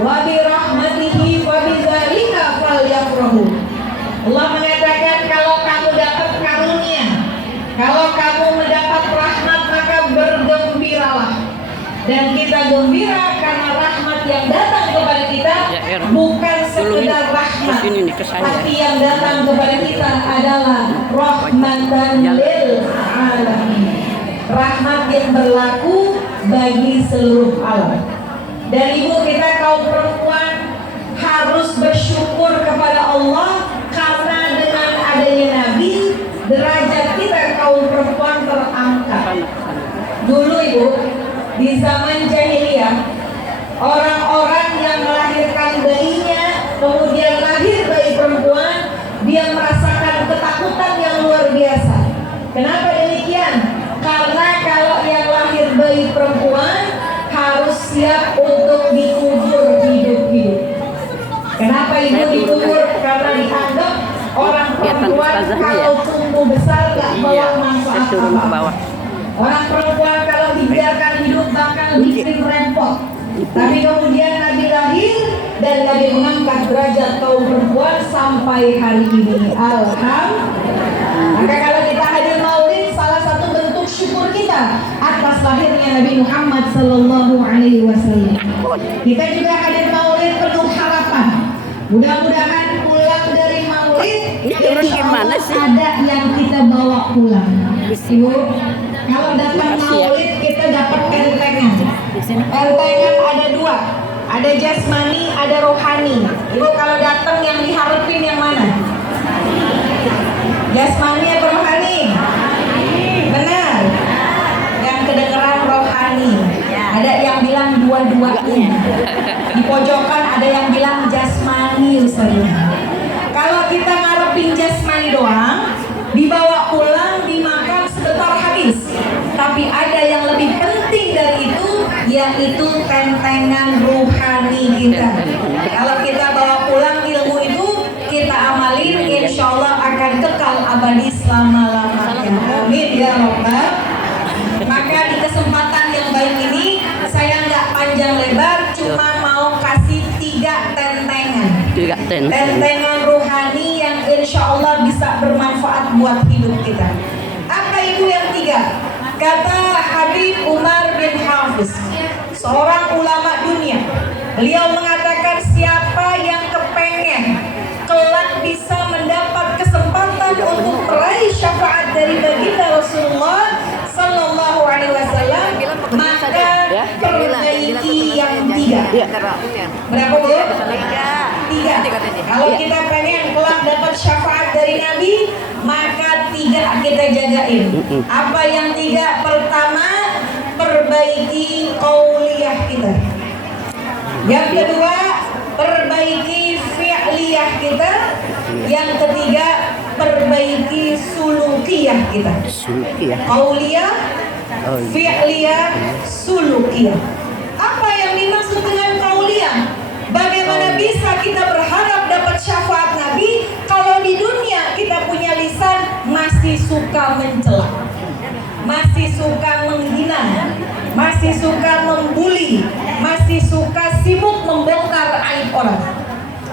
wa bi rahmatihi fa bidzalika falyafrahu. Allah mengatakan kalau kamu dapat karunia, kalau kamu mendapat rahmat maka bergembiralah. Dan kita gembira karena rahmat yang datang kepada kita bukan sekedar rahmat, tapi yang datang kepada kita adalah rahmatan lil alamin, rahmat yang berlaku bagi seluruh alam. Dan ibu kita kaum perempuan harus bersyukur kepada Allah karena dengan adanya Nabi derajat kita kaum perempuan terangkat. Dulu ibu, di zaman jahiliyah, orang-orang yang melahirkan bayinya, kemudian lahir bayi perempuan, dia merasakan ketakutan yang luar biasa. Kenapa demikian? Karena kalau yang lahir bayi perempuan harus siap untuk dikubur hidup-hidup. Kenapa ibu dikubur? Karena dianggap orang perempuan kalau tumbuh besar gak bawa manfaat apa-apa. Orang perempuan kalau dibiarkan hidup bakal bikin repot. Tapi kemudian Nabi lahir dan Nabi mengangkat derajat kaum perempuan sampai hari ini. Alhamdulillah. Maka kalau kita hadir maulid, salah satu bentuk syukur kita atas lahirnya Nabi Muhammad Sallallahu Alaihi Wasallam. Kita juga hadir maulid penuh harapan. Mudah-mudahan pulang dari maulid ada yang kita bawa pulang. Ibu, kalau datang maulid kita dapat entengan. Entengan ada dua, ada jasmani, ada rohani. Ibu kalau datang yang diharapin yang mana? Jasmani atau rohani? Benar. Yang kedengeran rohani. Ada yang bilang dua-duanya. Di pojokan ada yang bilang jasmani Ustaz. Kalau kita ngarepin jasmani doang, dibawa pulang, dimakan sebentar habis. Tapi ada yang lebih penting dari itu, yaitu tentengan ruhani kita. Kalau kita bawa pulang ilmu itu, kita amalin, insya Allah akan kekal abadi selama-lamanya. Amin ya Rabbal. Maka di kesempatan yang baik ini, saya nggak panjang lebar, cuma mau kasih 3 tentengan. Tentengan ruhani yang insya Allah bisa bermanfaat buat hidup kita. Apa itu yang 3? Kata Habib Umar bin Hafiz, seorang ulama dunia. Beliau mengatakan siapa yang kepengen kelak bisa mendapat kesempatan untuk meraih syafaat dari baginda Rasulullah Sallallahu Alaihi Wasallam, maka perbaiki yang 3. Berapa bu? 3. Kalau kita pengen kelak dapat syafaat dari Nabi, maka 3 kita jagain. Apa yang 3? Pertama, perbaiki qauliyah kita. Yang kedua, perbaiki fi'liyah kita. Yang ketiga, perbaiki sulukiyah kita. Qauliyah, fi'liyah, sulukiyah. Apa yang dimaksud dengan qauliyah? Bagaimana bisa kita berharap dapat syafaat Nabi kalau di dunia kita punya lisan masih suka mencela, masih suka menghina, masih suka membuli, masih suka sibuk membongkar aib orang.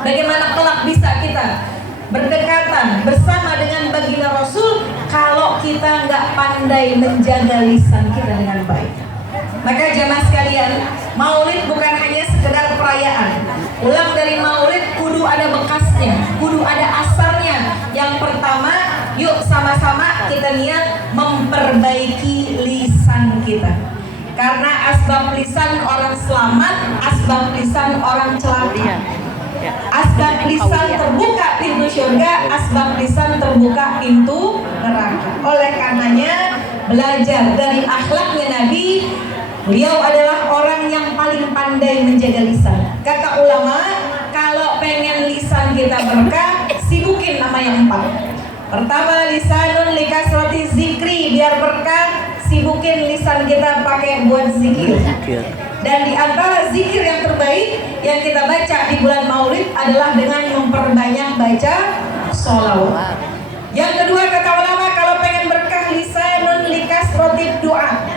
Bagaimana kelak bisa kita berdekatan bersama dengan baginda Rasul kalau kita nggak pandai menjaga lisan kita dengan baik? Maka jamaah sekalian, maulid bukan hanya sekedar perayaan. Ulang dari maulid kudu ada bekasnya, kudu ada asarnya. Yang pertama, yuk sama-sama kita niat memperbaiki lisan kita. Karena asbab lisan orang selamat, asbab lisan orang celaka. Asbab lisan terbuka pintu surga, asbab lisan terbuka pintu neraka. Oleh karenanya belajar dari akhlaknya Nabi. Beliau adalah orang yang paling pandai menjaga lisan. Kata ulama, kalau pengen lisan kita berkah, sibukin nama yang 4. Pertama, lisanun likasrati zikri, biar berkah, sibukin lisan kita pakai buat zikir. Dan di antara zikir yang terbaik yang kita baca di bulan Maulid adalah dengan memperbanyak baca sholawat. Yang kedua, kata ulama, kalau pengen berkah, lisanun likasrati doa.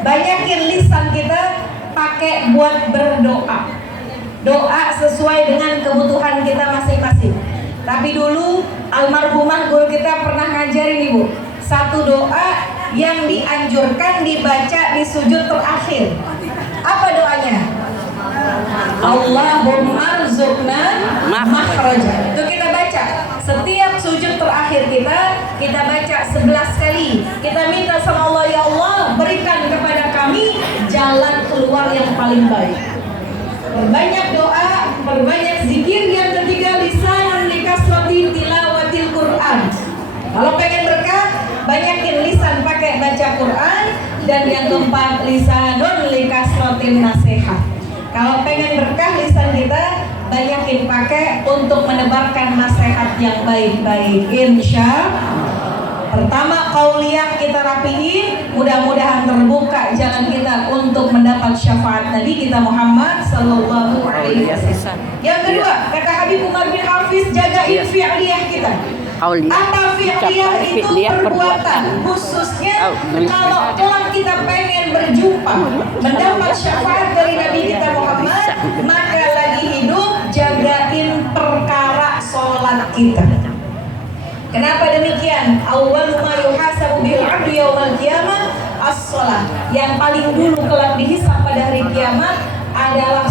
Banyakin lisan kita pakai buat berdoa. doa sesuai dengan kebutuhan kita masing-masing. Tapi dulu almarhumah guru kita pernah ngajarin Ibu, satu doa yang dianjurkan dibaca di sujud terakhir. Apa doanya? Allahumma rzuqna makhraja. Itu kita baca setiap sujud terakhir kita baca 11 kali. Kita minta sama Allah, ya Allah berikan kepada kami jalan keluar yang paling baik. Perbanyak doa, perbanyak zikir. Yang ketiga, lisan likasrati tilawatil Quran. Kalau pengen berkah, banyakin lisan pakai baca Quran. Dan yang keempat, lisanun likasratin nasihat. Kalau pengen berkah lisan kita, banyakin pakai untuk menebarkan nasihat yang baik-baik. Insya pertama, qauliyah kita rapiin, mudah-mudahan terbuka jalan kita untuk mendapat syafaat Nabi kita Muhammad sallallahu alaihi wasallam. Yang kedua, kata Habib Umar bin Hafiz, jagain fi'liyah kita. Apa fi'liyah itu? Perbuatan, khususnya kalau kelak kita pengen berjumpa, mendapat syafaat dari Nabi kita Muhammad, maka lagi hidup jagain perkara sholat kita. Kenapa demikian? Awwalu ma yuhasabu bil 'abdu yaumal qiyamah as-shalah. Yang paling dulu kelak dihisab pada hari kiamat adalah